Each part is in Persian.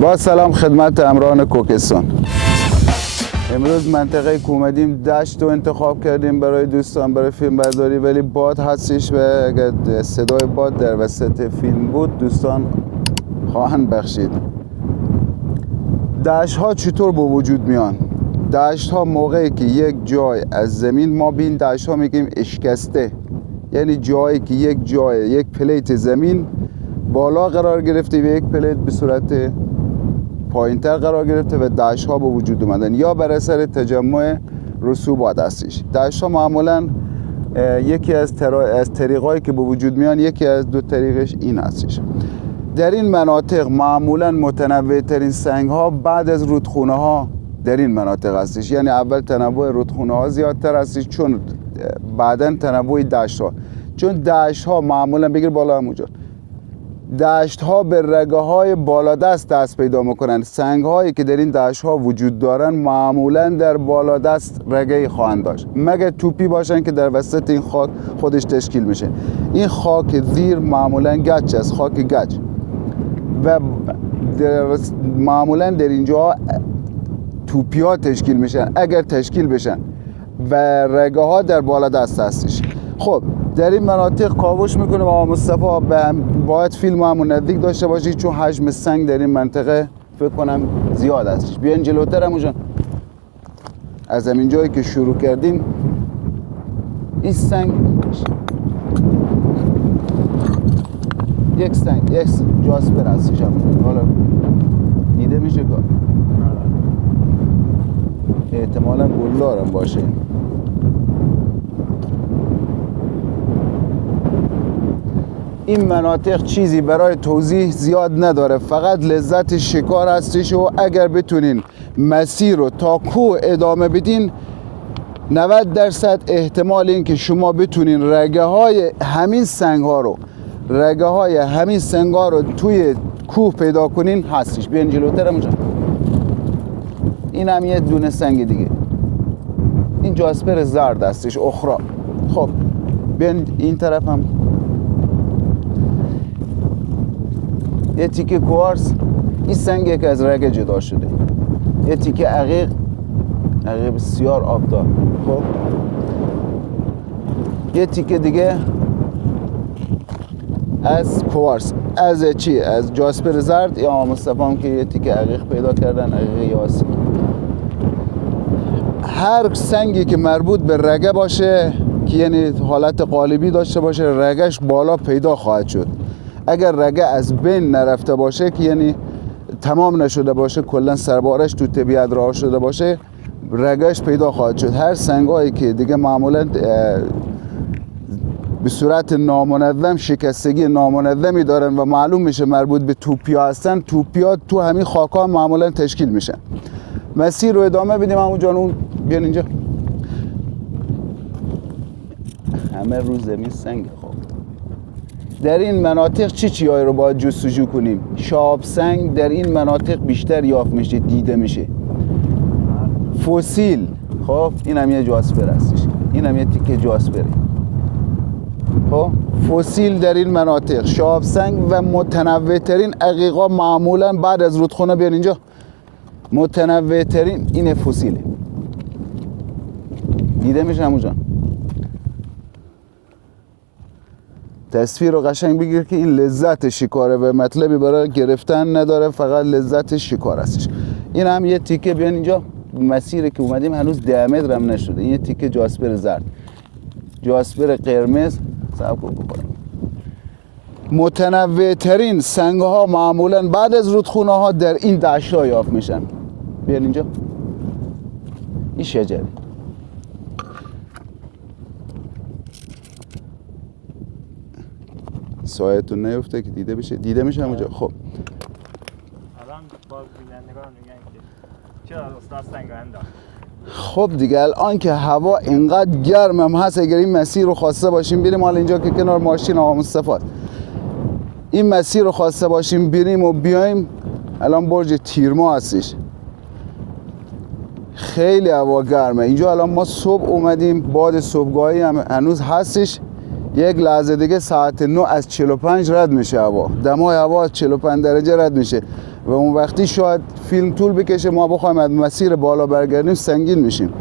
با سلام خدمت همراهان کوکستان. امروز منطقه که اومدیم دشت رو انتخاب کردیم برای دوستان برای فیلم برداری، ولی باد هستش و اگر صدای باد در وسط فیلم بود دوستان خواهند بخشید. دشت ها چطور به وجود میان؟ دشت ها موقعی که یک جای از زمین، ما بین دشت ها میگیم اشکسته، یعنی جایی که یک پلیت زمین بالا قرار گرفته و یک پلیت به صورت پایینتر قرار گرفته و دشت ها به وجود اومدن، یا بر اثر تجمع رسوبات هستش. دشت ها معمولا یکی از طریقایی که به وجود میان، یکی از دو طریقش این هستش. در این مناطق معمولا متنوع ترین سنگ ها بعد از رودخونه ها در این مناطق هستش، یعنی اول تنوع رودخونه ها زیادتر هستش، چون بعدا تنوع دشت ها، چون دشت ها معمولا بگیر بالا همونجا، دشت ها به رگه های بالادست دست پیدا میکنن. سنگ هایی که در این دشت ها وجود دارن معمولا در بالادست رگه خواهند داشت، مگر توپی باشن که در وسط این خاک خودش تشکیل میشه. این خاک زیر معمولا گچ است، خاک گچ، و معمولا در اینجا توپی ها تشکیل میشن اگر تشکیل بشن و رگه ها در بالادست هستش. خب در این مناطق کاوش میکنه و مصطفی باید فیلم همون نزدیک داشته باشی، چون حجم سنگ در این منطقه فکر کنم زیاد است. بیاین جلوتر همونجا، از همین جایی که شروع کردیم این سنگ یک جاسپر هستش، حالا دیده میشه که احتمالا گلدار هم باشه. این مناطق چیزی برای توضیح زیاد نداره، فقط لذت شکار هستش و اگر بتونین مسیر رو تا کوه ادامه بدین 90% احتمال این که شما بتونین رگه های همین سنگ ها رو توی کوه پیدا کنین هستش. بیاین جلوتر همونجا، این هم یه دونه سنگ دیگه، این جاسپر زرد هستش، اخرا. خب بیاین این طرف هم یه تیکه کوارس، این سنگی که از رگه جدا شده، یه تیکه عقیق بسیار آبدار. خب یه تیکه دیگه از کوارس، از چی؟ از جاسپر زرد. یا مصطفی هم که یه تیکه عقیق پیدا کردن، عقیق یاسی. هر سنگی که مربوط به رگه باشه که یعنی حالت قالبی داشته باشه، رگش بالا پیدا خواهد شد. اگر رگه از بین نرفته باشه که یعنی تمام نشده باشه، کلا سربارش تو طبیعت رها شده باشه، رگش پیدا خواهد شد. هر سنگایی که دیگه معمولا به صورت نامنظم شکستگی نامنظمی دارن و معلوم میشه مربوط به توپیا هستن، توپیا تو همین خاکا معمولا تشکیل میشن. مسیر رو ادامه بدیم همونجا. اون بیان اینجا، همه رو زمین سنگ. خب در این مناطق چیزهایی رو باید جستجو کنیم؟ شاب سنگ در این مناطق بیشتر یافت میشه، دیده میشه. فسیل، خب این هم یه جاسپر هستش، این هم یه تیکه جاسپره. خب فسیل در این مناطق، شاب سنگ و متنوع ترین عقیقا معمولا بعد از رودخونه. بیان اینجا، متنوع ترین این فسیله، دیده میشه همونجا. تصویر رو قشنگ بگیر که این لذت شکاره و مطلبی برای گرفتن نداره، فقط لذت شکار هستش. این هم یه تیکه، بیان اینجا، مسیری که اومدیم هنوز 10 متر هم نشده. این یه تیکه جاسپر زرد، جاسپر قرمز. صبر بکنیم. متنوع ترین سنگ ها معمولا بعد از رودخونه ها در این دشت ها یافت میشن. بیان اینجا، این شجره، سایتون نیفته که دیده بشه، دیده میشه همونجا. خب الان باز بینندگان میگن که چرا استاد سنگ انداخت؟ خب دیگه الان که هوا اینقدر گرم هم هست، اگر این مسیر رو خواسته باشیم بریم، حالا اینجا که کنار ماشین آقا مصطفی، این مسیر رو خواسته باشیم بریم و بیایم، الان برج تیرما هستش، خیلی هوا گرمه اینجا. الان ما صبح اومدیم، باد صبحگاهی هم هنوز هستش، یک لحظه دیگه ساعت 9 از 45 رد میشه هوا، دمای هوا از 45 درجه رد میشه. و اون وقتی شاید فیلم طول بکشه، ما بخوایم از مسیر بالا برگردیم سنگین میشیم.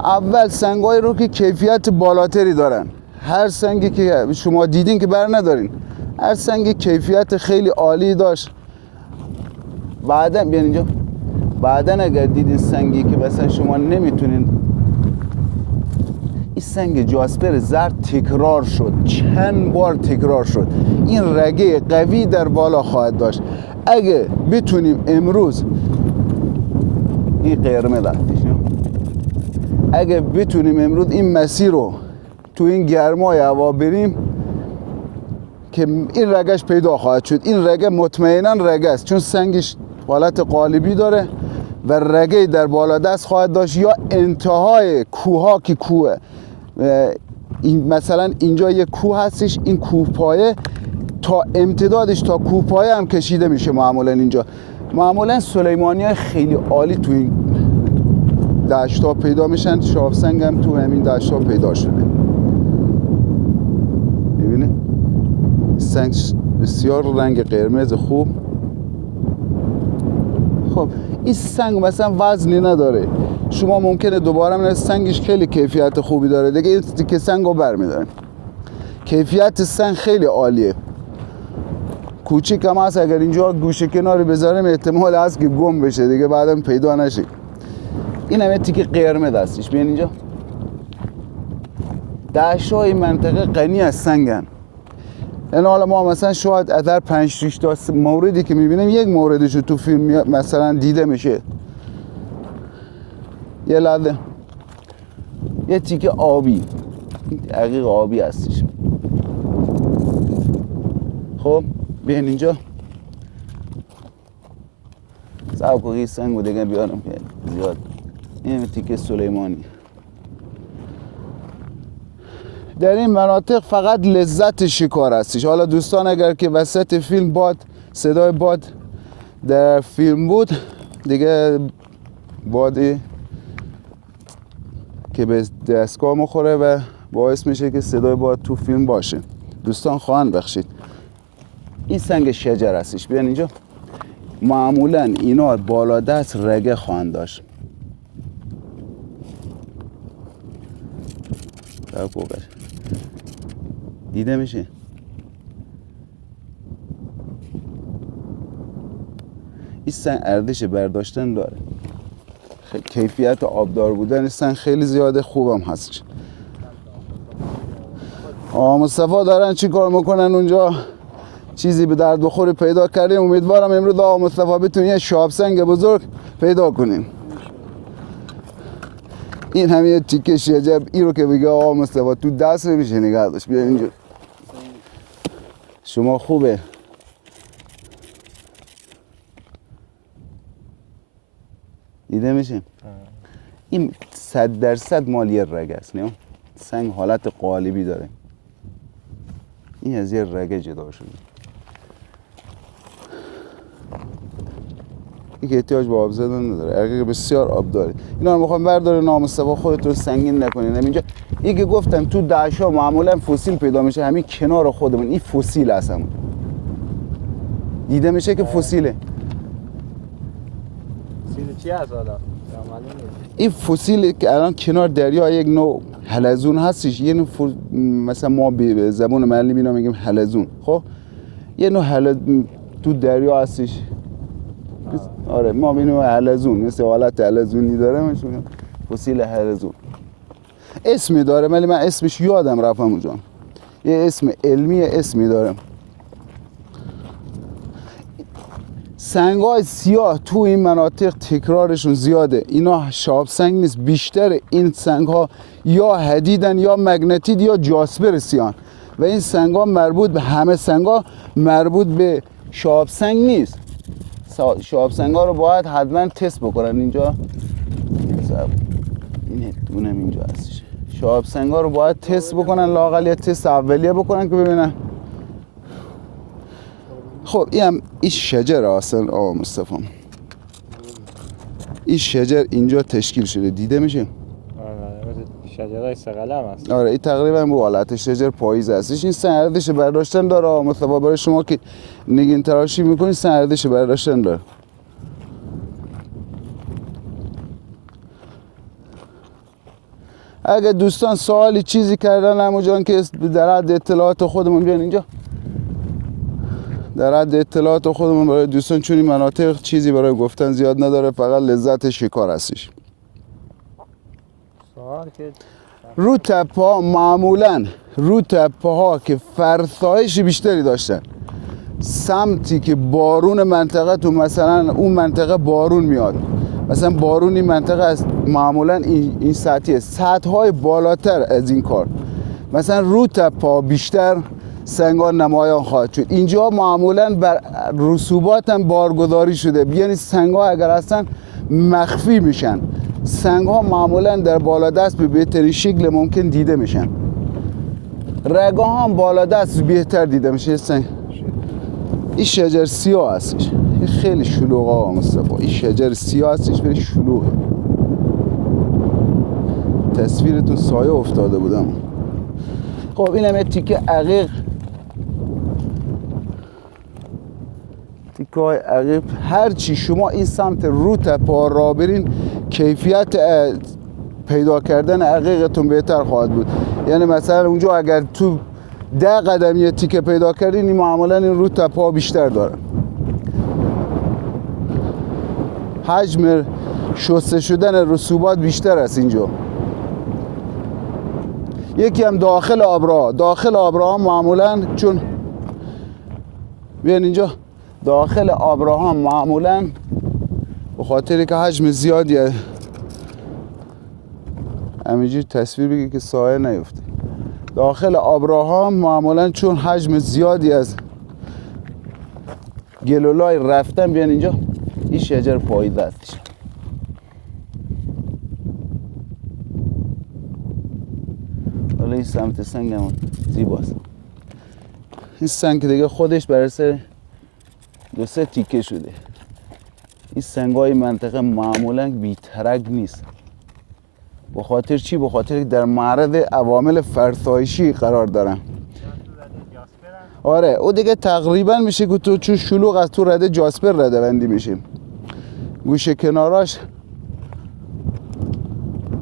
اول سنگایی رو که کیفیت بالاتری دارن، هر سنگی که شما دیدین که بر ندارین، هر سنگی کیفیت خیلی عالی داشت. بعدا بیان اینجا، بعدا اگر دیدین سنگی که مثلا شما نمیتونین، این سنگ جاسپر زرد تکرار شد، چند بار تکرار شد، این رگه قوی در بالا خواهد داشت. اگه بتونیم امروز این قرمز اگه بتونیم امروز این مسیر رو تو این گرمای هوا بریم که این رگش پیدا خواهد شد. این رگه مطمئنا رگه است، چون سنگش حالت قالبی داره و رگه در بالا دست خواهد داشت، یا انتهای کوه که کوه، این مثلا اینجا یه کوه هستش، این کوه پایه تا امتدادش تا کوه پایه هم کشیده میشه. معمولا اینجا معمولا سلیمانی های خیلی عالی تو این دشتا پیدا میشن. شاب سنگ هم تو همین دشتا پیدا شده. ببینید سنگ بسیار رنگ قرمز خوب. خب این سنگ مثلا وزنی نداره، شما ممکنه دوباره من سنگش خیلی کیفیت خوبی داره دیگه، این تیکه سنگ رو برمیداریم. کیفیت سنگ خیلی عالیه. کوچیک هم هست، اگر اینجا گوشه کناری بذاریم احتمال هست که گم بشه دیگه، بعدم پیدا نشه. این همه تیکه قرمز هستش. بیان اینجا دشت‌های منطقه غنی از سنگن. یعنی حالا ما مثلا شاید از 5-6 تا موردی که میبینیم یک موردش تو فیلم مثلا دیده میشه. یه لحظه، یه تیکه آبی، دقیق آبی هستش. خب بیان اینجا سوکوی سنگ رو دیگه بیارم زیاد. این تیکه سلیمانی در این مناطق فقط لذت شکار هستش. حالا دوستان اگر که وسط فیلم باد، صدای باد در فیلم بود دیگه، بادی که به دستگاه مخوره و باعث میشه که صدای باد تو فیلم باشه. دوستان خواهند بخشید. این سنگ شجر هستش. بیان اینجا. معمولا اینا بالا دست رگه خواهند داشت. دیده میشه. این سنگ ارزش برداشتن داره. کیفیت آبدار بودن این سنگ خیلی زیاده، خوبم هست. مصطفی دارن چی کار میکنن اونجا؟ چیزی به درد بخوری پیدا کردیم. امیدوارم امروز مصطفی بتونی یه شاب سنگ بزرگ پیدا کنیم. این همه تیکه شجر، این رو که بگه آقا مصطفی تو دست میشه نگه داشت. بیا اینجا. شما خوبه. دیده میشه؟ این 100% مال یه رگ است. نه؟ سنگ حالت قالبی داره. این از یه رگ جدا شده. این که احتیاج به آب زدن نداره. رگ بسیار آب داره. اینا رو میخوام برداره نامصطفی خودتون سنگین نکنین. اینجا این که گفتم تو دشا معمولا فسیل پیدا میشه، همین کنار خودمون این فسیل هست. همون دیده میشه که فسیله. فسیل چی هست حالا؟ این فسیل که الان کنار دریا یک نوع حلزون هستش. یه نوع مثلا ما به زبان محلی اینا میگیم حلزون. خب یه نوع تو دریا هستش. آره ما میگیم حلزون، مثل حالت حلزونی داره، میگم فسیل حلزون. اسمی داره ولی من اسمش یادم رفتم اونجا. یه اسم علمی اسمی داره. سنگ‌های سیاه تو این مناطق تکرارشون زیاده. اینا شاب سنگ نیست، بیشتر این سنگ‌ها یا حدیدن یا مگنتید یا جاسپر سیان و این سنگ‌ها مربوط به همه سنگ‌ها مربوط به شاب سنگ نیست. شاب سنگ‌ها رو باید حتما تست بکنن. اینجا این دونم اینجا هستش. شاب سنگ‌ها رو باید تست بکنن، لااقل یه تست اولیه بکنن که ببینن. خب این شجر اصلا آقا مصطفی، این شجر اینجا تشکیل شده، دیده میشه؟ شجرهای سقلم هست. آره این تقریبا به حالت شجر پاییز هستش. این سنگردش برداشتن داره، مثلا برای شما که نگین تراشی میکنید سنگردش برداشتن داره. اگه دوستان سوالی چیزی کردن همون جان که در حد اطلاعات خودمون بیان اینجا، در حد اطلاعات خودمون برای دوستان، چون این مناطق چیزی برای گفتن زیاد نداره، فقط لذت شکار هستش. سوال که رو تپه ها معمولا رو تپه ها که فرسایش بیشتری داشتن، سمتی که بارون منطقه تو، مثلا اون منطقه بارون میاد، مثلا بارون این منطقه است، معمولا این سطحیه، سطح های بالاتر از این کار، مثلا رو تپه ها بیشتر سنگا نمایان خواهد شد. اینجا معمولا بر رسوبات هم بارگذاری شده، یعنی سنگا اگر هستن مخفی میشن. سنگا معمولا در بالادست به بهترین شکل ممکن دیده میشن. رگاه هم بالادست بهتر دیده میشه. سنگ این شجر سیاه هستش، این خیلی شلوغه ها مصطفی. این شجر سیاه هستش، خیلی شلوغه. تصویرتون سایه افتاده بودم. خب این هم تیکه عقیق، تیکه های عقیق. هرچی شما این سمت رو تپه را برین، کیفیت پیدا کردن عقیقتون بهتر خواهد بود. یعنی مثلا اونجا اگر تو 10 قدم یه تیکه پیدا کردین، این معمولا این رو تپه ها بیشتر داره. حجم شسته شدن رسوبات بیشتر است اینجا. یکی هم داخل آبراه، داخل آبراه معمولا، چون بیان اینجا داخل آبراه ها معمولا به خاطری که حجم زیادیه، همینجور تصویر بگی که سایه نیفته. داخل آبراه ها معمولا چون حجم زیادی از گلولای رفتن، بیان اینجا این شجر پاییده هستش. حالا این سمت سنگ هم زیباست. این سنگ دیگه خودش برسه 2-3 تیکه شده. این سنگای منطقه معمولا بی‌ترک نیست. به خاطر چی؟ به خاطر که در معرض عوامل فرسایشی قرار دارن. آره او دیگه تقریبا میشه که تو چون شلوغ از تو رده جاسپر رده بندی میشیم. گوشه کناراش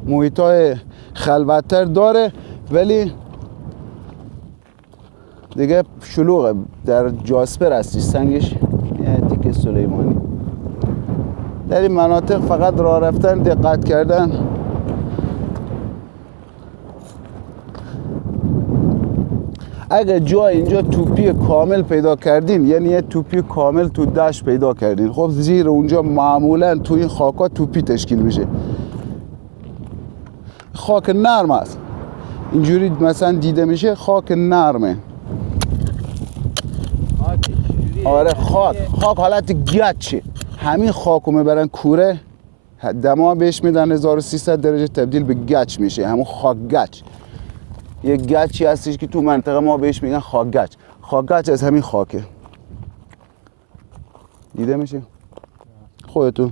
محیطای خلوت‌تر داره، ولی دیگه شلوغه. در جاسپر هستی سنگش یه تیکه سلیمانی. در این مناطق فقط راه رفتن، دقت کردن. اگه جای اینجا توپی کامل پیدا کردین، یعنی یه توپی کامل تو دشت پیدا کردین، خب زیر اونجا معمولا تو این خاکا توپی تشکیل میشه. خاک نرم است، اینجوری مثلا دیده میشه خاک نرمه. آره خاک حالت گچه. همین خاکو میبرن کوره، دما بهش میدن 1300 درجه، تبدیل به گچ میشه. همون خاک گچ، یه گچی هستش که تو منطقه ما بهش میگن خاک گچ. خاک گچ از همین خاکه، دیده میشه خودتون.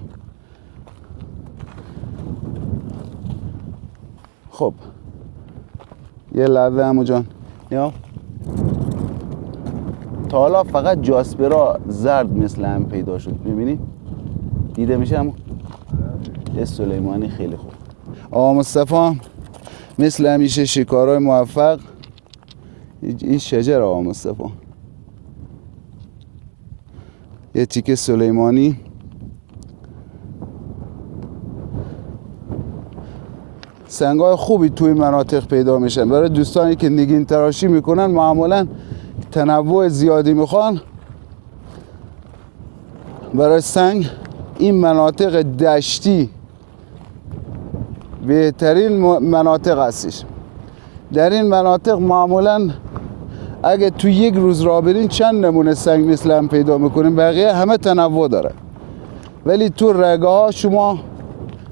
خب یه لحظه عمو جان، یا تا حالا فقط جاسپرا زرد مثل هم پیدا شد، میبینی؟ دیده میشه همون یه سلیمانی. خیلی خوب. آقا مصطفی مثل همیشه شکارهای موفق. این شجر آقا مصطفی، یه تیکه سلیمانی. سنگای خوبی توی مناطق پیدا میشن. برای دوستانی که نگین تراشی میکنن معمولا تنوع زیادی میخوان. برای سنگ این مناطق دشتی بهترین مناطق هستش. در این مناطق معمولا اگه تو یک روز راه برین چند نمونه سنگ مثل هم پیدا میکنین، بقیه همه تنوع داره. ولی تو رگه ها شما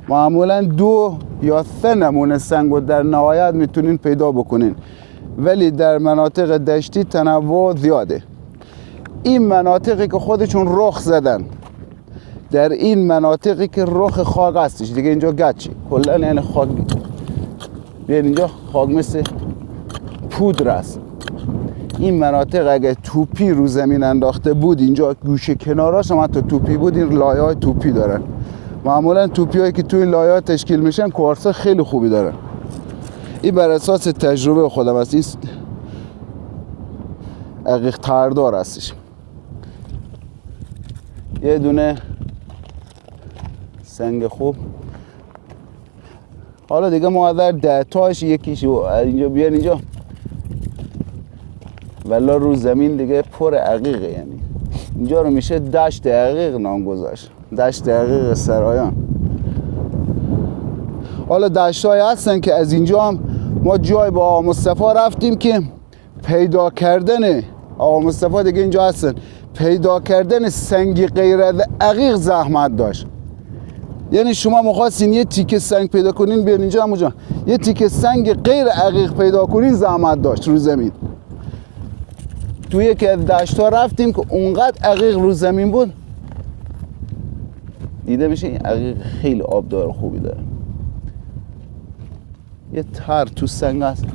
معمولا 2 یا 3 نمونه سنگ رو در نهایت میتونین پیدا بکنین، ولی در مناطق دشتی تنوع زیاده. این مناطقی که خودشون رخ زدن، در این مناطقی که رخ خاک هستش دیگه، اینجا گچی کلا یعنی خاک. بیاین اینجا خاک مثل پودر است. این مناطق اگه توپی رو زمین انداخته بود، اینجا گوشه کناراش هم حتی توپی بود، این لایه های توپی دارن. معمولا توپی هایی که توی لایه ها تشکیل میشن کوارتز خیلی خوبی دارن. این بر اساس تجربه خودم است. این عقیق تردار هستش. یه دونه سنگ خوب. حالا دیگه ما در 10 تاش یکیش اینجا بیان اینجا، ولی رو زمین دیگه پر عقیقه. یعنی اینجا رو میشه دشت عقیق نام گذاشت، دشت عقیق سرایان. حالا دشت های هستن که از اینجا هم ما جای با آقا مصطفی رفتیم که پیدا کردن آقا مصطفی دیگه اینجا هستن، پیدا کردن سنگ غیر عقیق زحمت داشت. یعنی شما مخواستین یه تیکه سنگ پیدا کنین، بیان اینجا همونجا یه تیکه سنگ غیر عقیق پیدا کنین زحمت داشت رو زمین. توی یکی از دشت‌ها رفتیم که اونقدر عقیق رو زمین بود، دیده میشه این عقیق خیلی آبدار خوبی داره. یه تر تو سنگ هست.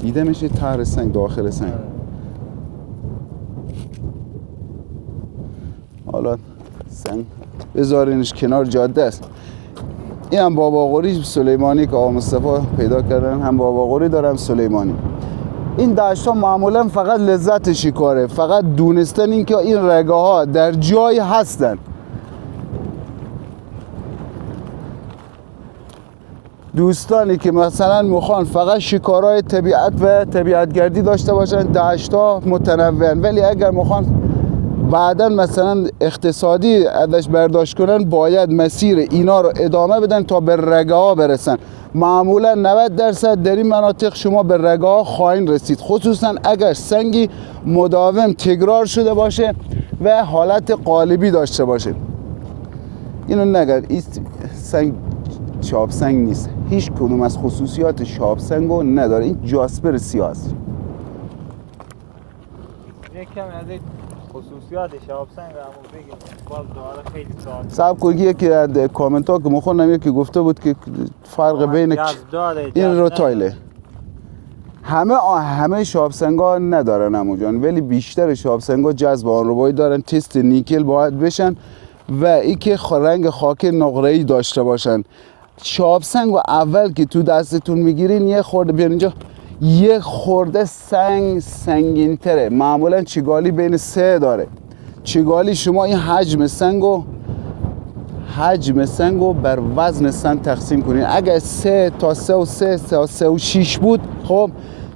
دیده میشه تر سنگ داخل سنگ. حالا سنگ بذارینش کنار جاده است. این هم باباغوری سلیمانی که آقا مصطفی پیدا کردن، هم باباغوری دارم سلیمانی. این دشت ها معمولا فقط لذت شکاره، فقط دونستن این که این رگه ها در جای هستن. دوستانی که مثلا میخوان فقط شکارهای طبیعت و طبیعتگردی داشته باشن، دشت ها متنوعن، ولی اگر میخوان بعدا مثلا اقتصادی ازش برداشت کنن، باید مسیر اینا رو ادامه بدن تا به رگه ها برسن. معمولا 90% در این مناطق شما به رگه ها خواهید رسید، خصوصا اگر سنگی مداوم تکرار شده باشه و حالت قالبی داشته باشه. اینو نگرد، این سنگ شاب سنگ نیست، هیچ کدوم از خصوصیات شاب سنگو نداره. این جاسپر سیاه است. یکم از این خصوصیات شاب سنگ همون بگیم، باز داره خیلی ساده. صاحب کوگی یکی از کامنت ها که مخونم یکی گفته بود که فرق بین این روتایله. همه شاب سنگ ها ندارن عمو جان، ولی بیشتر شاب سنگ ها جذب آنربایی دارن. تست نیکل باید بشن و ای که رنگ خاک نقره‌ای داشته باشن. شاب سنگ و اول که تو دستتون میگیرین یه خورده بیان اینجا، یه خورده سنگین تره. معمولا چگالی بین 3 داره. چگالی شما این حجم سنگو بر وزن سنگ تقسیم کنین. اگر 3 تا 3 و 3 تا 3 و 6 بود، خب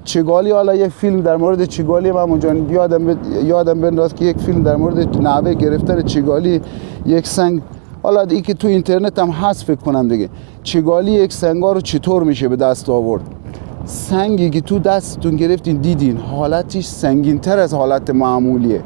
چگالی، حالا یک فیلم در مورد چگالی من اونجا یادم بنداز که یک فیلم در مورد نحوه گرفتن چگالی یک سنگ، حالا این که تو اینترنت هم هست فکر کنم دیگه، چگالی یک سنگا رو چطور میشه به دست آورد. سنگی که تو دستتون گرفتین دیدین حالتش سنگین تر از حالت معمولیه.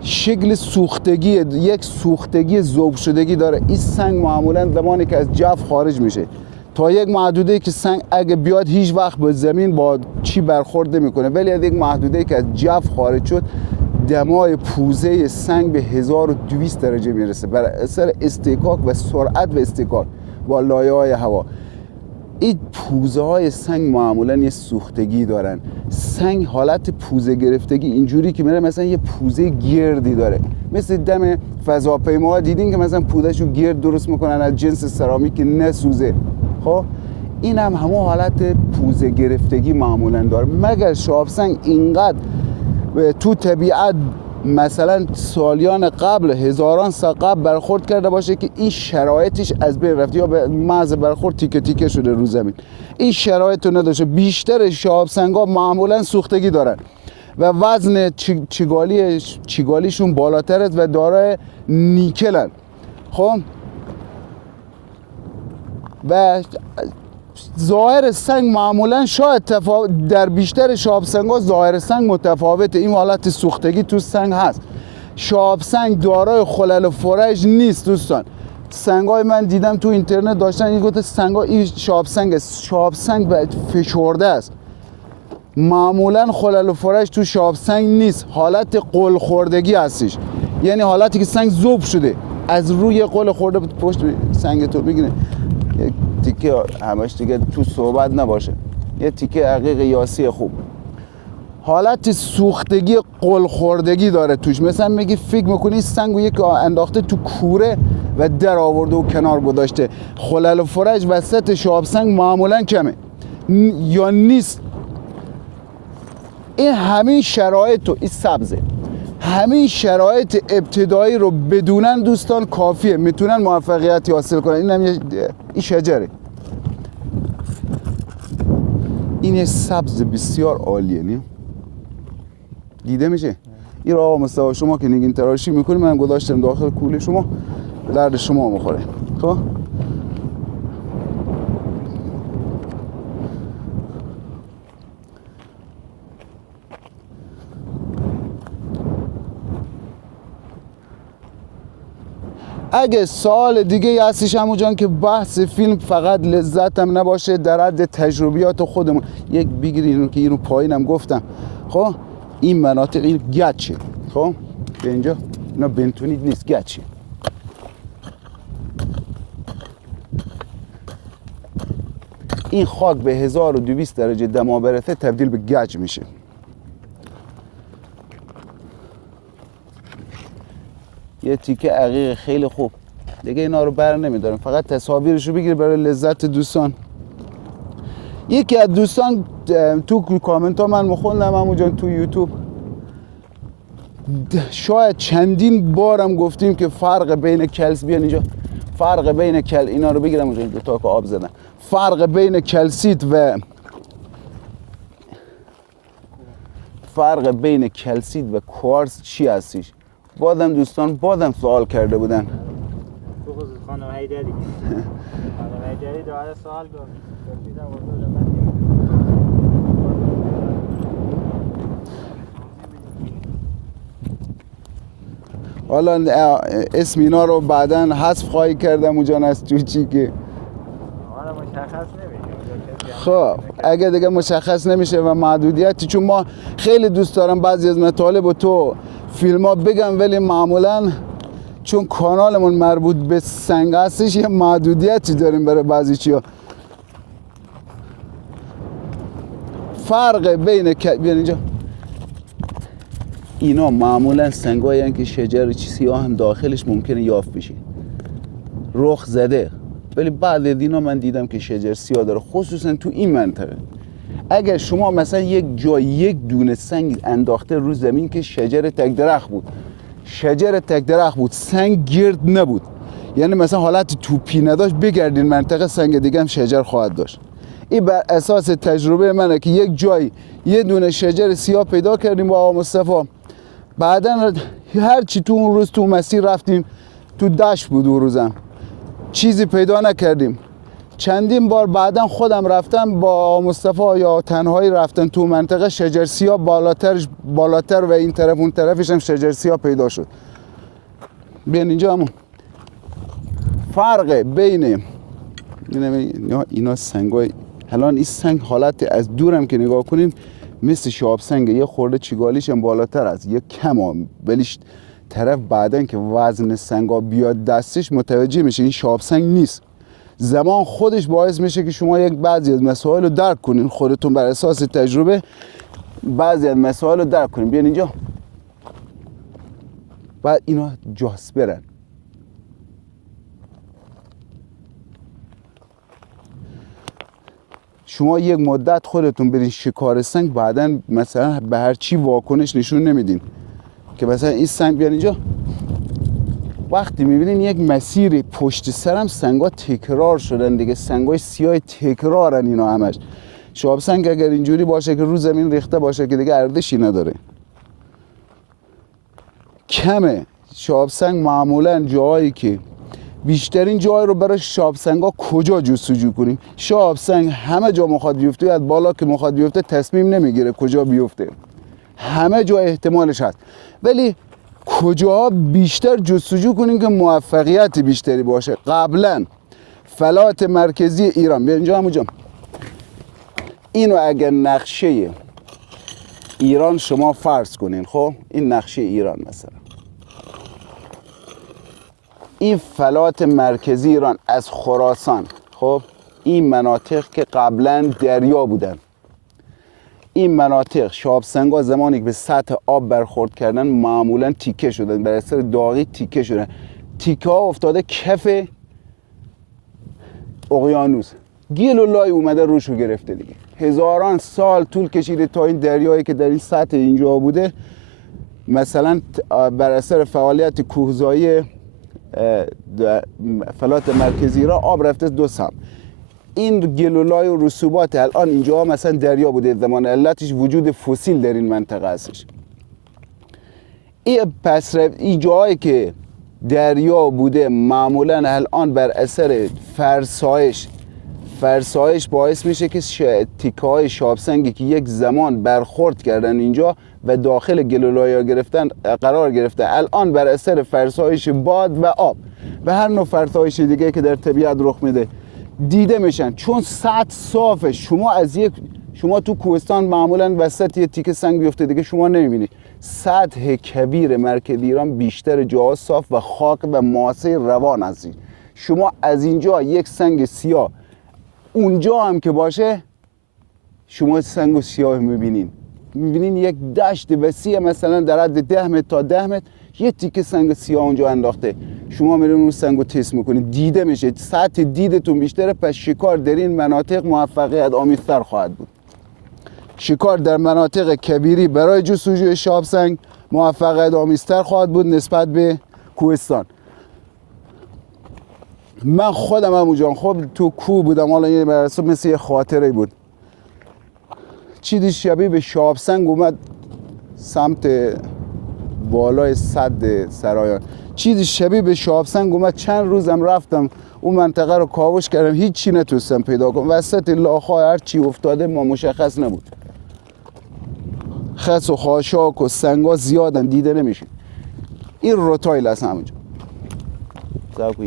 شکل سوختگی، یک سوختگی ذوب شدگی داره. این سنگ معمولا زمانی که از جو خارج میشه تا یک محدوده که سنگ اگه بیاد هیچ وقت به زمین با چی برخورد نمیکنه، ولی از یک محدوده که از جو خارج شد دمای پوزه سنگ به 1200 درجه میرسه بر اثر استکاک و سرعت و استکاک با لایه های هوا. این پوزه های سنگ معمولا یه سوختگی دارن. سنگ حالت پوزه گرفتگی اینجوری که میره، مثلا یه پوزه گردی داره، مثل دم فضاپیما دیدین که مثلا پودهشو گرد درست میکنن از جنس سرامیک که نسوزه. خب این هم همون حالت پوزه گرفتگی معمولا داره. مگر شاب سنگ اینقدر تو طبیعت مثلا سالیان قبل، هزاران سال قبل برخورد کرده باشه که این شرایطش از بین رفته یا به محض برخورد تیکه تیکه شده رو زمین، این شرایط رو نداشته. بیشتر شاب سنگا معمولا سوختگی دارن و وزن چیگالیشون بالاتر است و دارای نیکلن. خب و ظاهر سنگ معمولا شاید در بیشتر شاب سنگ‌ها ظاهر سنگ متفاوته. این حالت سوختگی تو سنگ هست. شاب سنگ دارای خلل و فرج نیست دوستان. سنگ‌های من دیدم تو اینترنت داشتن این گفت سنگ‌ها این شاب سنگ است. شاب سنگ فشرده است. معمولا خلل و فرج تو شاب سنگ نیست، حالت قل خوردگی هستش. یعنی حالتی که سنگ ذوب شده. از روی قل خورده پشت سنگ تو بگیره. یک تیکه همش دیگه تو صحبت نباشه، یه تیکه عقیق یاسی خوب، حالت سوختگی قل خوردگی داره توش. مثلا میگی فکر میکنی سنگو یک انداخته تو کوره و در آورده و کنار گذاشته. خلل و فرج وسط شاب سنگ معمولا کمه یا نیست. این همین شرایط و این سبزه، همین شرایط ابتدایی رو بدونن دوستان کافیه، میتونن موفقیتی حاصل کنن. این هم این شجره، این سبز بسیار عالیه، نه دیده میشه. این رو آقا مصطفی شما که نگین تراشی میکنی، من گذاشتم داخل کوله شما، به درد شما میخوره. خب اگه سوال دیگه هستش عمو جان که بحث فیلم فقط لذتم نباشه، در حد تجربیات خودمون یک بگیرین که اینو پایینم گفتم. خب این مناطق این گچه، خب به اینجا اینا بنتونید نیست، گچه. این خاک به 1200 درجه دما برسه تبدیل به گچ میشه. یه تیکه عقیق خیلی خوب دیگه، اینا رو بر نمیدارم، فقط تصاویرشو بگیر برای لذت دوستان. یکی از دوستان تو کامنت ها من مخوندم عمو جان تو یوتیوب، شاید چندین بارم گفتیم که فرق بین کلس، بیان اینجا، فرق بین اینا رو بگیرم اونجا، دو تا که آب زدن، فرق بین کلسیت و کوارتز چی هستش؟ بازم دوستان سوال کرده بودن. بخصوص خانم حیدری. خانم حیدری داره سوال گفتیدم حالا اسم اینا رو بعداً حذف خواهی کردم اونجا از تو چی که حالا مشخص نمیشه. خب اگه دیگه مشخص نمیشه و محدودیتی، چون ما خیلی دوست دارم بعضی از مطالب تو فیلم ها بگم، ولی معمولاً چون کانالمون مربوط به سنگ هستش یه محدودیتی داریم برای بعضی چیا. فرق بین بیان اینجا، اینا معمولا سنگایی هستند که شجر سیاه هم داخلش ممکنه یافت بشه، رخ زده، ولی بعد از اینا من دیدم که شجر سیاه داره، خصوصا تو این منطقه. اگر شما مثلا یک جای یک دونه سنگ انداخته رو زمین که شجر تک درخت بود، سنگ گرد نبود، یعنی مثلا حالت توپی نداشت، بگردین منطقه سنگ دیگه هم شجر خواهد داشت. این بر اساس تجربه منه که یک جای یه دونه شجر سیاه پیدا کردیم با آقا مصطفی، بعدا هر چی تو اون روز تو مسیر رفتیم تو دشت بود، اون روزم چیزی پیدا نکردیم. چندین بار بعدا خودم رفتم با آقا مصطفی یا تنهایی رفتن تو منطقه، شجر سیاه بالاتر و این طرف اون طرفش هم شجر سیاه پیدا شد. بیان اینجا همون فرق بین اینا سنگای، الان این سنگ حالت از دورم که نگاه کنین مثل شاب سنگه، یه خورده چیگالیش هم بالاتر است، یه کم، ولیش طرف بعدن که وزن سنگا بیاد دستش متوجه میشه این شاب سنگ نیست. زمان خودش باعث میشه که شما یک بعضی از مسائل رو درک کنین، خودتون بر اساس تجربه بعضی از مسائل رو درک کنین. بیان اینجا، بعد اینا جاسپرن، شما یک مدت خودتون برین شکار سنگ، بعدن مثلا به هر چی واکنش نشون نمیدین که مثلا این سنگ. بیان اینجا، وقتی میبینین یک مسیر پشت سرم سنگا تکرار شدن دیگه، سنگای سیاه تکرارن اینا همش. شاب سنگ اگر اینجوری باشه که رو زمین ریخته باشه که دیگه ارزشی نداره، کمه. شاب سنگ معمولا جایی که بیشترین جای رو برای شاب سنگا کجا جستجو کنیم؟ شاب سنگ همه جا میخواد بیفته، از بالا که میخواد بیفته تصمیم نمیگیره کجا بیفته، همه جا احتمالش هست، ولی کجا بیشتر جستجو کنیم که موفقیت بیشتری باشه؟ قبلا فلات مرکزی ایران، بیا اینجا همونجا، اینو اگر نقشه ایران شما فرض کنین، خب این نقشه ایران مثلا، این فلات مرکزی ایران از خراسان، خب این مناطق که قبلا دریا بودن، این مناطق شهاب سنگا زمانی که به سطح آب برخورد کردن معمولا تیکه شدن، بر اثر داغی تیکه شدن، تیکه ها افتاده کف اقیانوس، گل و لای اومده روشو گرفته دیگه. هزاران سال طول کشیده تا این دریایی که در این سطح اینجا بوده مثلا بر اثر فعالیت کوهزایی فلات مرکزی را آب رفته دو سم. این گلولای و رسوبات الان اینجا مثلا دریا بوده زمان، علتش وجود فسیل در این منطقه هستش. این جایی که دریا بوده معمولا الان بر اثر فرسایش باعث میشه که تیکه های شهاب سنگی که یک زمان برخورد کردن اینجا و داخل گلولای گرفتن قرار گرفته، الان بر اثر فرسایش باد و آب و هر نوع فرسایش دیگه که در طبیعت رخ میده دیده میشن. چون سطح صافه، شما تو کوهستان معمولا وسط یه تیکه سنگ بیفته دیگه شما نمیبینید. سطح کبیر مرکز ایران بیشتر جاها صاف و خاک و ماسه روان هستید. شما از اینجا یک سنگ سیاه اونجا هم که باشه شما سنگ سیاه میبینین یک دشت وسیع مثلا در حد 10 متر تا 10 متر یه تیکه سنگ سیاه اونجا انداخته، شما میرین اون سنگو تست میکنید دیده میشه، سطح دیدتون بیشتره. پس شکار در این مناطق موفقیت آمیزتر خواهد بود. شکار در مناطق کبیری برای جستجوی شهاب سنگ موفقیت آمیزتر خواهد بود نسبت به کوهستان. من خودم همونجا خب تو کوه بودم، حالا یه برسه مثل یه خاطره بود، چیزی شبیه به شهاب سنگ اومد سمت بالای سد سرایان، چیزی شبیه به شهاب سنگ اومد. چند روزم رفتم اون منطقه رو کاوش کردم، هیچی نتونستم پیدا کنم، وسط لاخ‌ها هر چی افتاده ما مشخص نبود. خس و خاشاک و سنگا زیادن دیده نمیشه. این روتایل هست همونجا، زاکو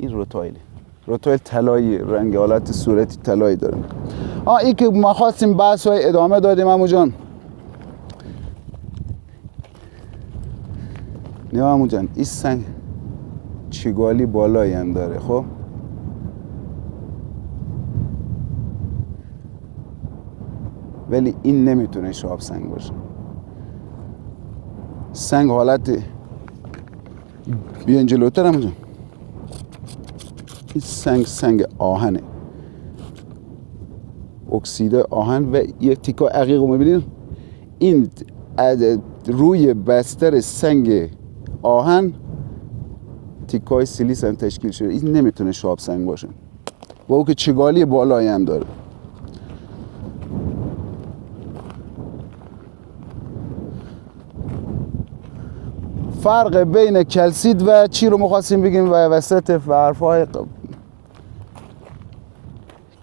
این روتایل طلایی، رنگ حالت صورتی طلایی داره. این که ما خواستیم بحث های ادامه دادیم عمو جان. نه عمو جان این سنگ چگالی بالایی هم داره، خب ولی این نمیتونه شهاب سنگ باشه. سنگ حالت بیان جلوتر عمو جان، این سنگ آهنه، اکسید آهن و یک تیکه عقیق رو میبینید. این روی بستر سنگ آهن تیکه های سیلیس هم تشکیل شده. این نمیتونه شهاب سنگ باشه و او که چگالی بالایی هم داره. فرق بین کلسید و چی رو می‌خواستیم بگیم و وسط حرف‌های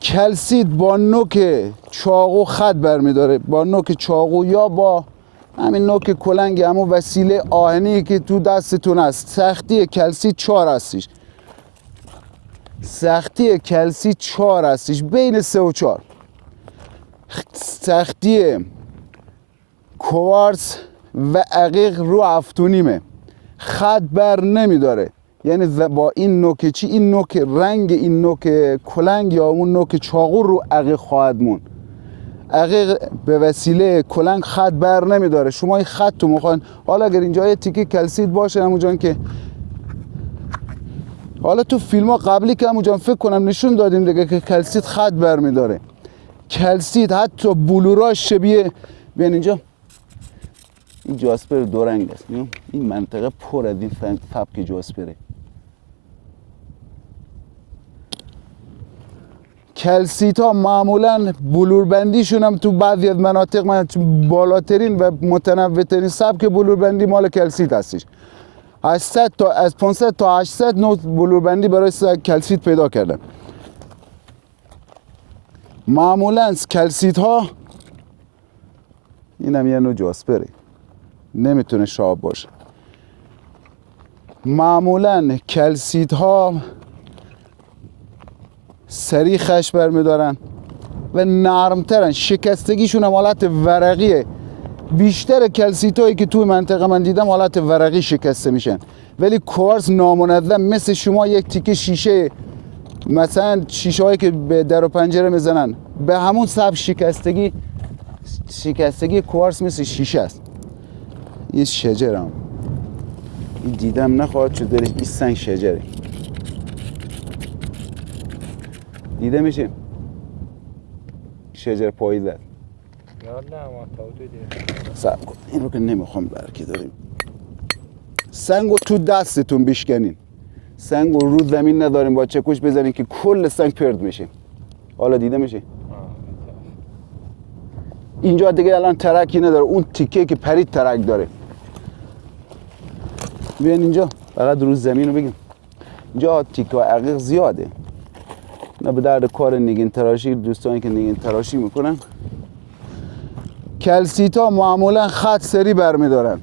کلسید با نوک چاقو خط برمیداره، با نوک چاقو یا با همین نوک کلنگ، همون وسیله آهنی که تو دستتون هست. سختی کلسید 4 هستش، سختی کلسید 4 هستش، بین 3 و 4. سختی کوارتز و عقیق رو 7.5 خط بر نمیداره. یعنی با این نوک چی، این نوک رنگ این نوک کلنگ یا اون نوک چاقو رو عقیق خواهد مون. عقیق به وسیله کلنگ خط بر نمیداره. شما این خط رو میخواین، حالا اگر اینجا یه تیکه کلسید باشه همون جان که حالا تو فیلم ها قبلی که همون جان فکر کنم نشون دادیم دیگه که کلسید خط بر میداره. کلسید حتی بلوراش شبیه، بیان اینجا این جاسپر دو رنگ است. این منطقه پر از این سبک جاسپره. کلسیت ها معمولا بلوربندیشون هم تو بعضی از مناطق بالاترین و متنوعترین سبک بلوربندی مال کلسیت هستش. 800 تا از 500 تا 800 نوع بلوربندی برای کلسیت پیدا کردن. معمولا کلسیت ها این هم یه نوع جاسپره، نمیتونه شهاب باشه. معمولا کلسیت ها سریع خش برمیدارن و نرمترن، شکستگیشون هم حالت ورقیه، بیشتر کلسیت هایی که توی منطقه من دیدم حالت ورقی شکسته میشن، ولی کوارتز نامنظم مثل شما یک تیکه شیشه، مثلا شیشه هایی که به در و پنجره میزنن به همون سبک شکستگی کوارتز مثل شیشه است. این شجرم این دیدم نخواهد شد، داره این سنگ شجره دیده میشه شجر پاییده. یاد نه ما تا تو دیدیم. صبر کن این رو که نمیخوام برکی داریم. سنگ رو تو دستتون بشکنین، سنگ رو زمین نداریم با چکش بزنین که کل سنگ پرد میشه. حالا دیده میشه اینجا دیگه الان ترکی نداره، اون تیکه که پرید ترک داره. بیان اینجا فقط رو زمین رو بگیم. اینجا تیکه عقیق زیاده، نه به درد کار نگین تراشی. دوستانی که نگین تراشی میکنن کلسیت ها معمولا خط سری برمیدارن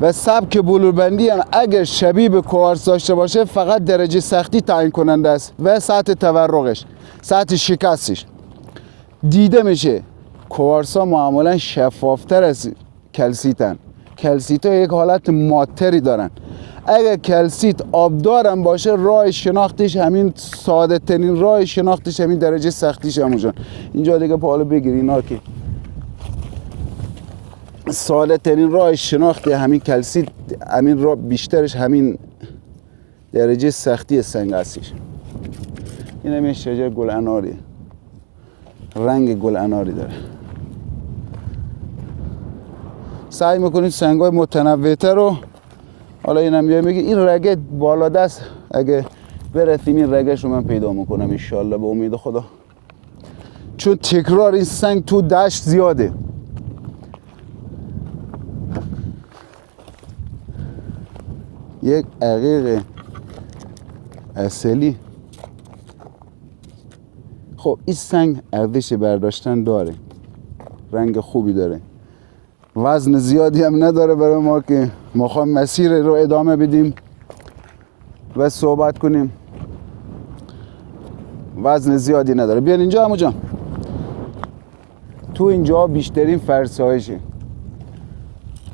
و سبک بلوربندی هم اگر شبیه به کوارتز داشته باشه فقط درجه سختی تعیین کننده است و سطح تورقش، سطح شکستش دیده میشه. کوارتز ها معمولا شفافتر از کلسیتن. کلسیت ها یک حالت ماتری دارن. اگر کلسیت آبدار هم باشه راه شناختش همین ساده ترین راه شناختش همین درجه سختیش همونجان. اینجا دیگه پالو بگیر اینا که ساده ترین راه شناخت همین کلسیت، همین راه بیشترش همین درجه سختی سنگ هستش. این همین شجر گل اناری، رنگ گل اناری داره. سعی میکنید سنگ های متنوع‌تر رو، حالا اینم میگه این رگه بالا دست اگه برسیم این رگش رو من پیدا میکنم انشالله به امید خدا، چون تکرار این سنگ تو دشت زیاده. یک عقیق اصلی. خب این سنگ ارزش برداشتن داره، رنگ خوبی داره، وزن زیادی هم نداره برای ما که ما خواهیم مسیر رو ادامه بدیم و صحبت کنیم. وزن زیادی نداره. بیان اینجا عمو جان، تو اینجا بیشترین فرسایشه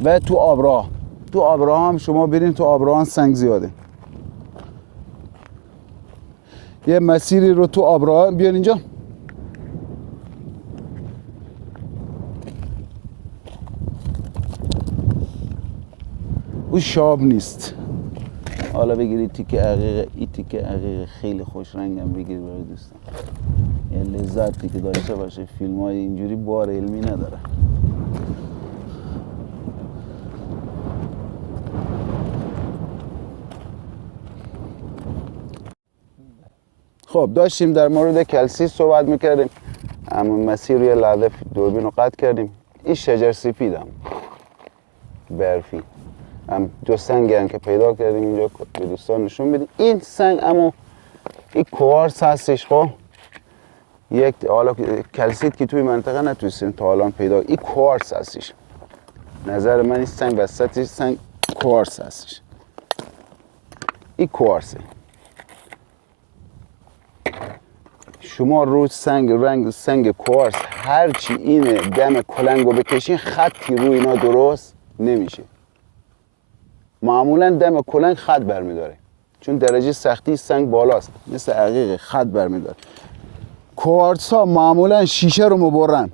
و تو آبراه. تو آبراه هم شما برین، تو آبراه سنگ زیاده. یه مسیری رو تو آبراه بیان اینجا. او شاب نیست. حالا بگیرید تیکه عقیق، این تیکه عقیق خیلی خوش رنگم بگیری برای دوستان. یه لذتی که داشته باشه. فیلم های اینجوری بار علمی نداره. خب داشتیم در مورد کلسیت صحبت میکردیم، اما مسیر روی لحظه دوربین رو قطع کردیم. این شجر سفیدم برفی هم دو سنگ هم که پیدا کردیم اینجا به دوستان نشون بدیم. این سنگ اما این کوارتز هستش. خب یک حالا کلسیت که توی منطقه نتونستیم تا الان پیدا، این کوارتز هستش. نظر من این سنگ وسطش سنگ کوارتز هستش. این کوارتزه. شما رو سنگ رنگ سنگ کوارتز هرچی اینه دم کلنگو بکشین خطی روی اینا درست نمیشه. معمولا دم کلنگ خط برمیداره چون درجه سختی سنگ بالاست، مثل عقیق خط برمیداره. کوارتز ها معمولا شیشه رو مبرن.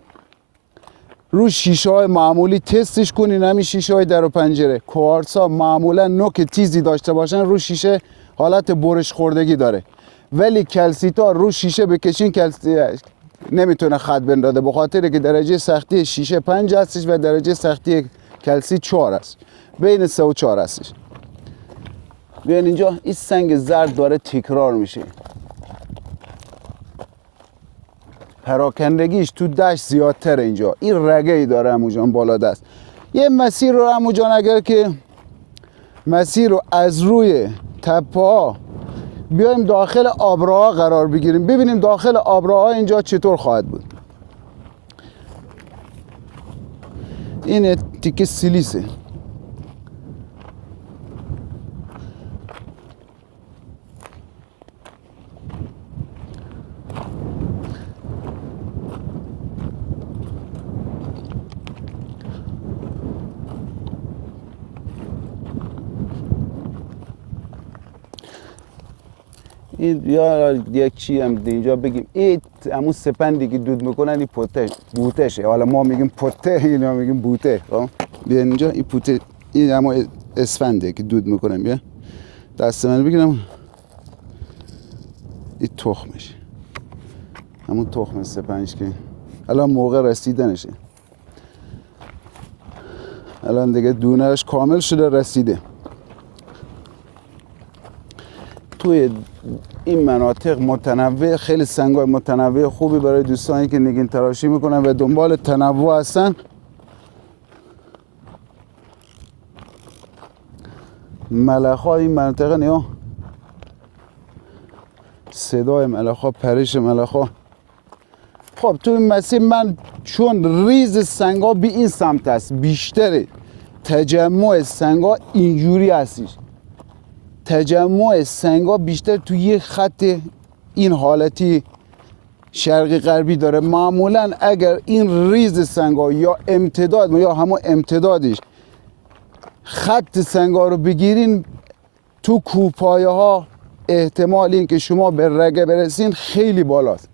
رو شیشه های معمولی تستش کنین، همین شیشه های در و پنجره. کوارتز ها معمولا نوک تیزی داشته باشن، رو شیشه حالت برش خوردگی داره. ولی کلسیت ها رو شیشه بکشین نمیتونه خط بندازه، به خاطر که درجه سختی شیشه 5 هستش و درجه سختی کلسیت 4 است، بین 3 و 4 هستش. بیان اینجا این سنگ زرد داره تکرار میشه. پراکندگیش تو دشت زیادتره. اینجا این رگه ای داره عمو جان بالا دست. یه مسیر رو عمو جان اگر که مسیر رو از روی تپه ها بیایم داخل آبراها قرار بگیریم، ببینیم داخل آبراها اینجا چطور خواهد بود. این تیکه سیلیسه. این یا یک چی هم اینجا بگیم این همون سپندی که دود میکنن این پوتش بوتشه، حالا ما میگیم پوته اینا میگیم بوته. بیا اینجا این پوته، این همون اسفنده که دود میکنم. بیا دست من بگیرم، این تخمش، همون تخم سپنج که الان موقع رسیدنشه. الان دیگه دونهش کامل شده، رسیده. توی این مناطق متنوع، خیلی سنگای متنوع خوبی برای دوستانی که نگین تراشی میکنن و دنبال تنوع هستن. ملخ‌ها این منطقه نیا، صدای ملخ‌ها، پرش ملخ‌ها. خب تو این مسیر من چون ریز سنگا به این سمت است، بیشتر تجمع سنگا اینجوری هستش، تجمع سنگا بیشتر توی یه خط این حالتی شرقی غربی داره. معمولا اگر این ریز سنگا یا امتداد یا همون امتدادش خط سنگا رو بگیرین تو کوپایه ها، احتمال این که شما به رگه برسین خیلی بالاست.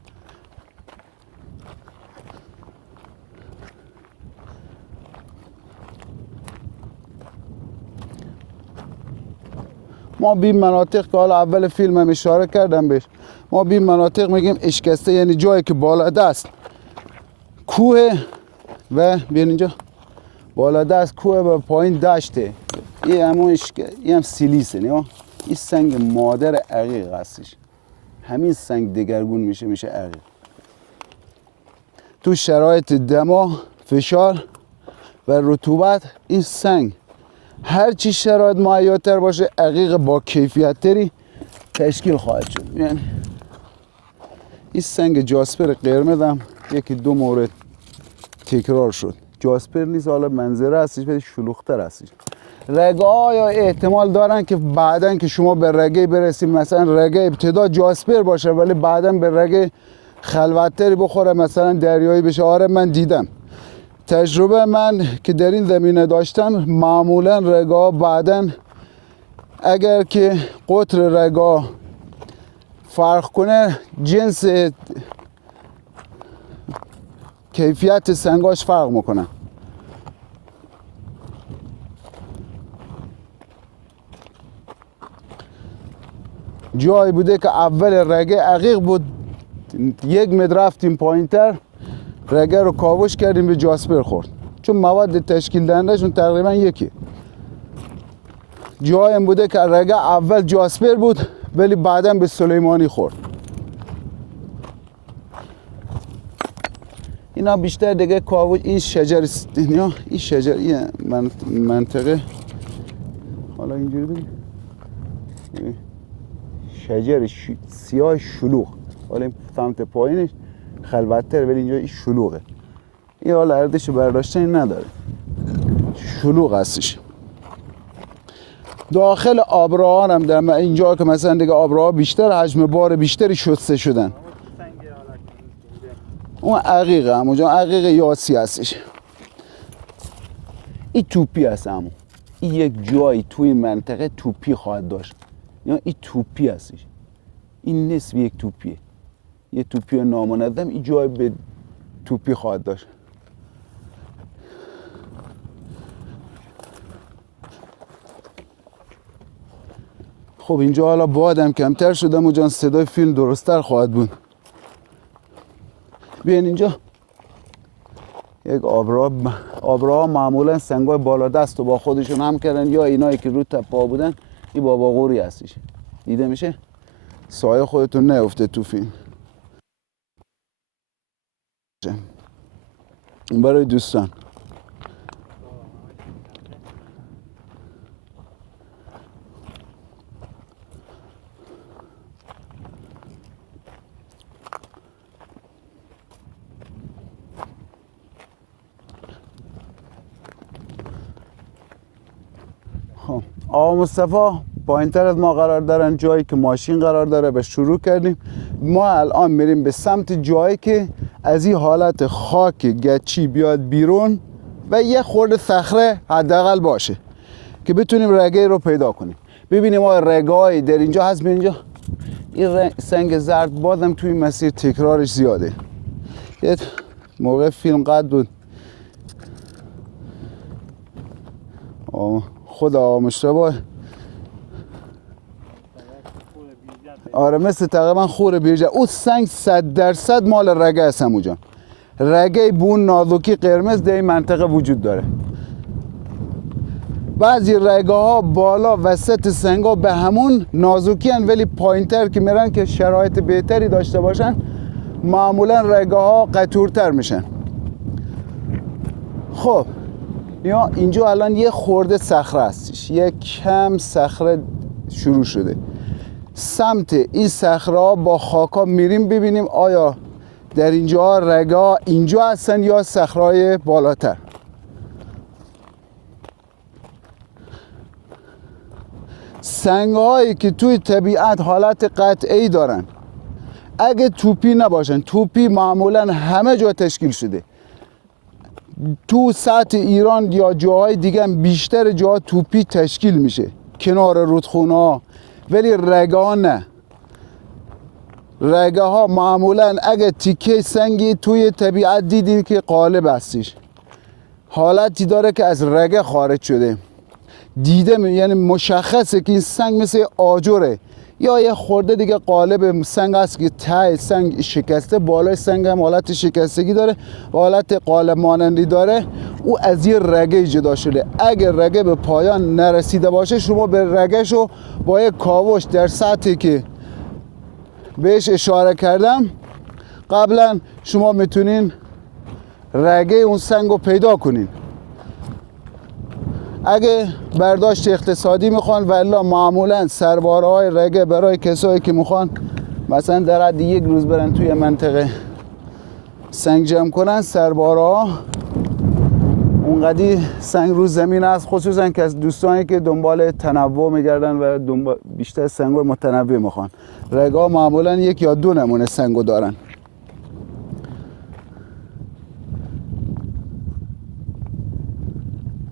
ما به این مناطق که حالا اول فیلم هم اشاره کردم بهش، ما به این مناطق میگیم اشکسته، یعنی جایی که بالا دست کوه و بیان اینجا بالا دست کوه و پایین دشته. این هم سیلیسه، نه این سنگ مادر عقیق هستش. همین سنگ دگرگون میشه عقیق. تو شرایط دما، فشار و رطوبت این سنگ هر چی شرایط مهیاتر باشه عقیق با کیفیت تری تشکیل خواهد شد. یعنی این سنگ جاسپر قرمزم یکی دو مورد تکرار شد. جاسپر نیست، حالا منظره هستش ولی شلوغ‌تر هستش. رگه ها یا احتمال دارن که بعدن که شما به رگه برسید، مثلا رگه ابتدا جاسپر باشه ولی بعدن به رگه خلوتتری بخوره، مثلا دریایی بشه. آره من دیدم، تجربه من که در این زمینه داشتم، معمولا رگا بعدن اگر که قطر رگا فرق کنه، جنس کیفیت سنگاش فرق میکنه. جایی بوده که اول رگه عقیق بود، 1 متر رفتیم پایینتر، رگه رو کاوش کردیم به جاسپر خورد، چون مواد تشکیل دهندهشون تقریبا یکی. جایم بوده که رگه اول جاسپر بود ولی بعدا به سلیمانی خورد. اینا بیشتر دیگه کاوش، این شجر این شجر این منطقه، حالا اینجوری بگیم شجر سیاه شلوغ، حالا این سمت پایینش خلوت‌تر ولی اینجا این شلوغه. این حالا ارزش برداشتنی نداره، شلوغ هستش. داخل آبراهان هم در اینجا که مثلا دیگه آبراها بیشتر حجم بار بیشتری شسته شدن، اون عقیقه، همونجا عقیق یاسی هستش. این توپی هست، همون این یک جایی توی منطقه توپی خواهد داشت، یا این توپی هستش. این نصف یک توپیه، یه توپی نامنظم، این جای به توپی خواهد داشت. خب اینجا حالا بادم کمتر شده، اونجا صدای فیلم درست‌تر خواهد بود. بیاین اینجا یک آبراه معمولا سنگای بالا دست رو با خودشون هم کردن، یا اینایی که رو تپه‌ها بودن. این بابا قوری هستش، دیده میشه، سایه خودتون نیفته تو فیلم. برای دوستان آقا مصطفی پایین‌تر از ما قرار دارن، جایی که ماشین قرار داره. به شروع کردیم. ما الان میریم به سمت جایی که از این حالت خاک گچی بیاد بیرون و یه خورده صخره حداقل باشه که بتونیم رگه رو پیدا کنیم. ببینیم ما رگه‌ای در اینجا هست. به اینجا این سنگ زرد بازم توی مسیر تکرارش زیاده. یه موقع فیلم قد بود خدا مشتبه آره مثل تقریبا خور بیرجه. او سنگ 100% مال رگه است همو جان. رگه بون نازکی قرمز در این منطقه وجود داره. بعضی رگه ها بالا وسط سنگ ها به همون نازکی هن، ولی پایینتر که میرن که شرایط بهتری داشته باشن معمولا رگه ها قطورتر میشن. خب یا اینجا الان یه خورده صخره هستش، یه کم صخره شروع شده. سمت این صخره ها با خاکا میریم ببینیم آیا در اینجا رگه ها اینجا هستن یا صخره بالاتر. سنگ هایی که توی طبیعت حالت قطعی دارن اگه توپی نباشن، توپی معمولا همه جا تشکیل شده، تو سطح ایران یا جاهای دیگه هم بیشتر جاها توپی تشکیل میشه کنار رودخونه ها، ولی رگه ها نه. رگه ها معمولا اگه تیکه سنگی توی طبیعت دیدین که قالب هستش، حالتی داره که از رگه خارج شده، دیده یعنی مشخصه که این سنگ مثل آجره یا یه خورده دیگه قالب سنگ هست که ته سنگ شکسته، بالای سنگ هم حالت شکستگی داره و حالت قالب مانندی داره. او از یه رگه جدا شده. اگر رگه به پایان نرسیده باشه شما به رگهشو با یک کاوش در سطحی که بهش اشاره کردم قبلا شما میتونین رگه اون سنگ رو پیدا کنین. اگه برداشت اقتصادی میخوان و الا معمولا سربارهای رگه برای کسایی که میخوان مثلا در حد یک روز برن توی منطقه سنگ جمع کنن، سربارها اونقدی سنگ رو زمین هست، خصوصا که از دوستانی که دنبال تنوع میگردن و بیشتر سنگ متنوع میخوان. رگه ها معمولا یک یا دو نمونه سنگو دارن.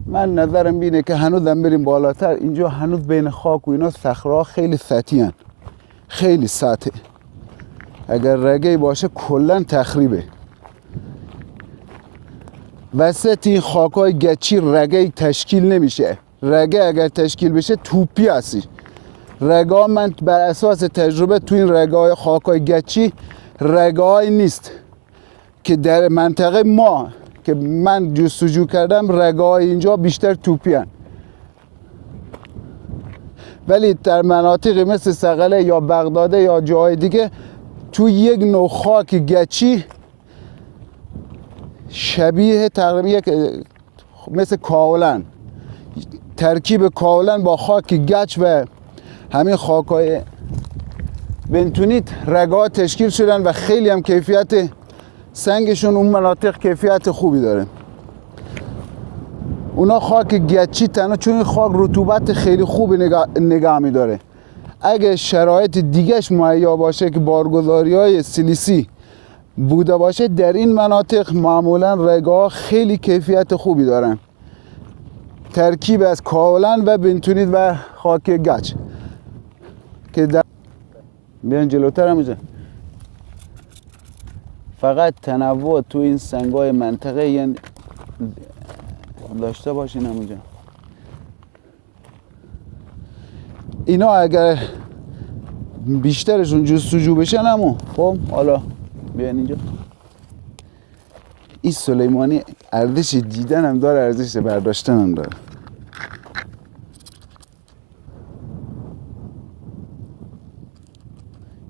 من نظرم اینه که هنوزم بریم بالاتر. اینجا هنوز بین خاک و اینا صخره‌ها خیلی سطحی هن، خیلی سطح. اگر رگه‌ای باشه کلا تخریبه. وسط این خاک‌های گچی رگه‌ای تشکیل نمیشه. رگه اگر تشکیل بشه توپی هستی. رگه‌ها من بر اساس تجربه تو این رگه‌های خاک‌های گچی رگه‌ای نیست که در منطقه ما که من جستجو کردم رگه‌های اینجا بیشتر توپی هن. ولی در مناطقی مثل صقله یا بغداده یا جای دیگه تو یک نوع خاک گچی شبیه تقریبا یک مثل کاولن، ترکیب کاولن با خاک گچ و همین خاک‌های بنتونیت رگه‌ها تشکیل شدن و خیلی هم کیفیت سنگشون اون مناطق کیفیت خوبی داره. اونا خاک گچی تنها چون این خاک رطوبت خیلی خوبی نگه می‌داره. اگه شرایط دیگهش مهیا باشه که بارگذاری‌های سیلیسی بوده باشه در این مناطق معمولا رگه‌ها خیلی کیفیت خوبی دارن، ترکیب از کاولن و بنتونیت و خاک گچ که در بیان جلوتر هم میزن. فقط تنوع تو این سنگ‌های منطقه یعنی داشته باشین همونجا. اینا اگر بیشترشون جستجو بشن همون خب حالا بیان اینجا. این سلیمانی ارزش دیدن هم داره، ارزش برداشتن هم داره.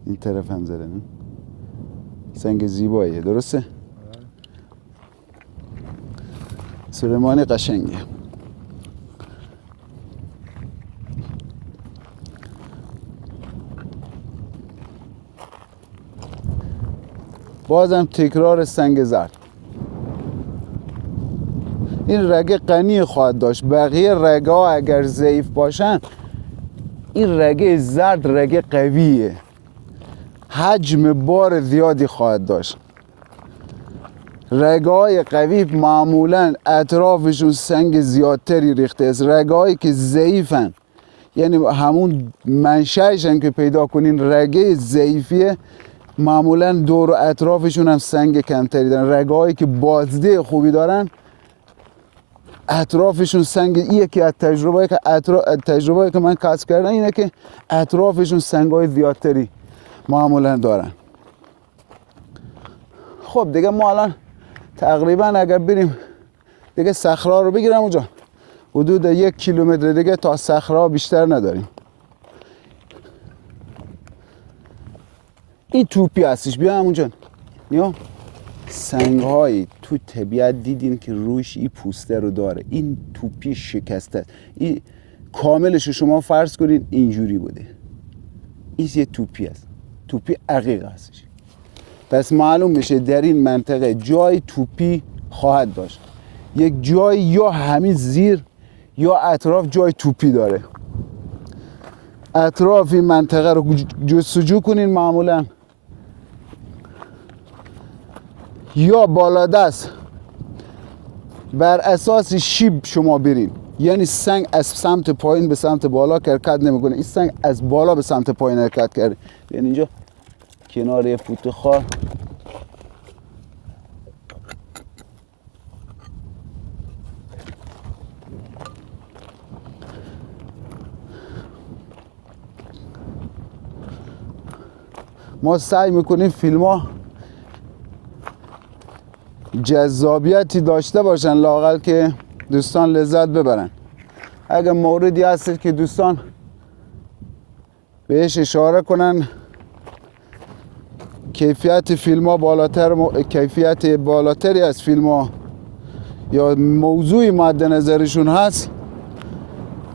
این طرف هم زده نه؟ سنگ زیباییه درسته؟ سلیمانی قشنگه. بازم تکرار سنگ زرد. این رگه غنی خواهد داشت. بقیه رگه ها اگر ضعیف باشن این رگه زرد رگه قویه، حجم بار زیادی خواهد داشت. رگه های قوی معمولا اطرافشون سنگ زیادتری ریخته است. رگه هایی که ضعیفن یعنی همون منشأشن که پیدا کنین رگه ضعیفیه، معمولا دور و اطرافشون هم سنگ کمتری دارن. رگه‌هایی که بازده خوبی دارن اطرافشون سنگ. این یکی از تجربه‌ای که من کسب کردم اینه که اطرافشون سنگ‌های زیادتری معمولا دارن. خب دیگه ما الان تقریبا اگر بریم دیگه صخره رو بگیرم اونجا، حدود 1 کیلومتر دیگه تا صخره بیشتر نداریم. این توپی هستش. بیا همونجا. یا سنگ‌هایی تو طبیعت دیدین که روش این پوسته رو داره. این توپی شکسته است. این کاملش رو شما فرض کنین اینجوری بوده. این یه توپی است. توپی عقیق هستش. پس معلوم میشه در این منطقه جای توپی خواهد داشت. یک جای یا همین زیر یا اطراف جای توپی داره. اطراف این منطقه رو جستجو کنین. معمولا یا بالادست بر اساس شیب شما برین، یعنی سنگ از سمت پایین به سمت بالا حرکت نمیکنه. این سنگ از بالا به سمت پایین حرکت کرده. یعنی اینجا کنار یه فوت خار ما سعی میکنیم فیلم ها جذابیتی داشته باشن، لااقل که دوستان لذت ببرن. اگر موردی هست که دوستان بهش اشاره کنن کیفیت فیلم ها کیفیت بالاتری از فیلم ها یا موضوعی مد نظرشون هست،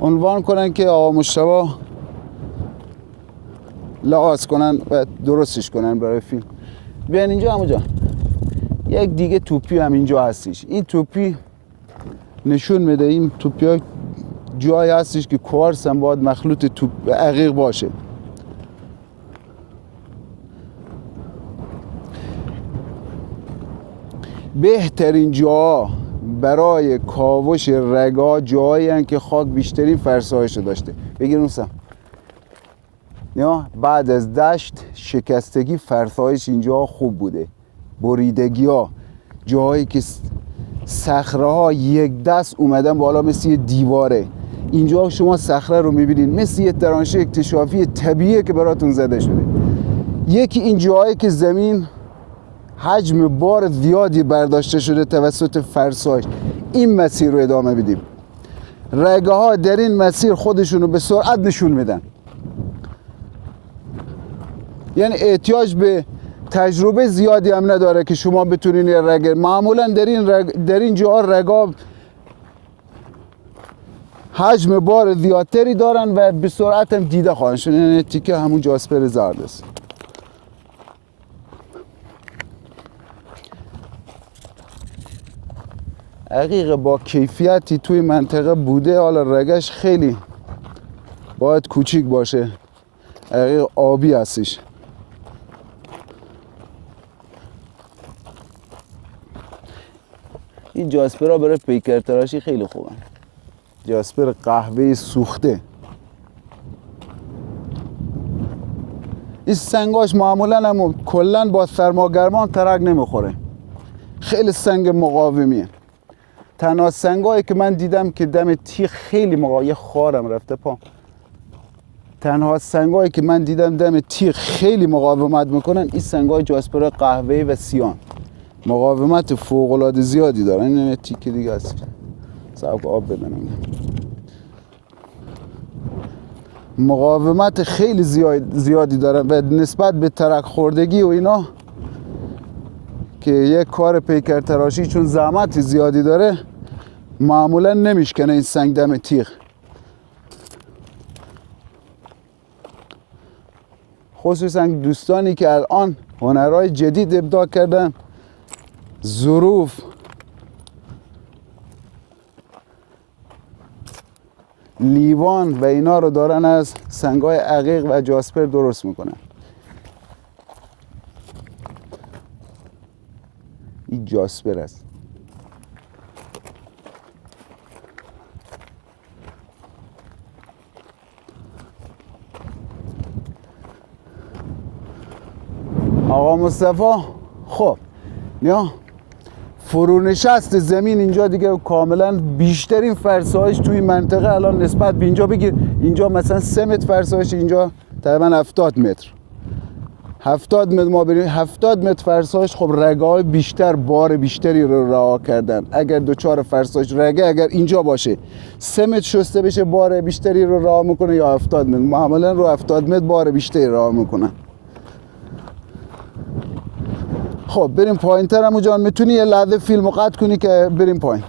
عنوان کنن که آقا مشتبه لحاظ کنن و درستش کنن برای فیلم. بیان اینجا. همونجا یک دیگه توپی هم اینجا هستش. این توپی نشون میده این توپی ها جای هستش که کوارتز هم باید مخلوط توپ عقیق باشه. بهترین جاها برای کاوش رگا جایی هستند که خاک بیشترین فرسایش داشته. بگیرون سم یا بعد از دشت شکستگی فرسایش اینجا خوب بوده. بریدگی ها، جایی که صخره ها یک دست اومدن بالا مثل یه دیواره. اینجا شما صخره رو میبینید مثل یه ترانشه اکتشافی طبیعی که براتون زده شده. یکی این جایی که زمین حجم بار زیادی برداشته شده توسط فرسایش. این مسیر رو ادامه بدیم. رگه ها در این مسیر خودشون رو به سرعت نشون میدن. یعنی احتیاج به تجربه زیادی هم نداره که شما بتونین رگه. معمولا در این جاها رگا حجم بار زیادتری دارن و به سرعت هم دیده خواهند شد. یعنی تیکه همون جاسپر زرد است. عقیق با کیفیتی توی منطقه بوده. حالا رگش خیلی باید کوچیک باشه. عقیق آبی هستش. این جاسپرها برای پیکر تراشی خیلی خوبه. جاسپر قهوه سوخته. این سنگاش معمولا هم کلن با سرماگرمان ترک نمیخوره. خیلی سنگ مقاومیه. تنها سنگایی که من دیدم که دم تیغ خیلی یه خارم رفته پا. تنها سنگایی که من دیدم دم تیغ خیلی مقاومت میکنن این سنگای جاسپر قهوه‌ای و سیان. مقاومت فوق‌العاده زیادی دارن. این تیکه دیگه هست. صاحب آب بدنم. مقاومت خیلی زیادی دارن و نسبت به ترک خوردگی و اینا که یک کار پیکر تراشی چون زحمت زیادی داره معمولا نمیشکنه این سنگ دم تیغ. خصوصا دوستانی که الان هنرهای جدید ابداع کردن، ظروف، لیوان و اینا رو دارن از سنگای عقیق و جاسپر درست میکنن. این جاسپر است. مصطفی. خب یا فرونشست زمین اینجا دیگه کاملا بیشترین فرسایش توی منطقه الان نسبت به اینجا بگیر، اینجا مثلا 3 متر فرسایش، اینجا تقریبا 70 متر. 70 متر ما بریم 70 متر فرسایش. خب رگه های بیشتر، بار بیشتری رو رها کردن. اگر دوچار فرسایش رگه اگر اینجا باشه 3 متر شسته بشه بار بیشتری رو رها میکنه یا 70 متر، معمولا رو 70 متر بار بیشتری رها میکنن. خب بریم پایین تر. عمو جان میتونی یه لحظه فیلمو قطع کنی که بریم پایین.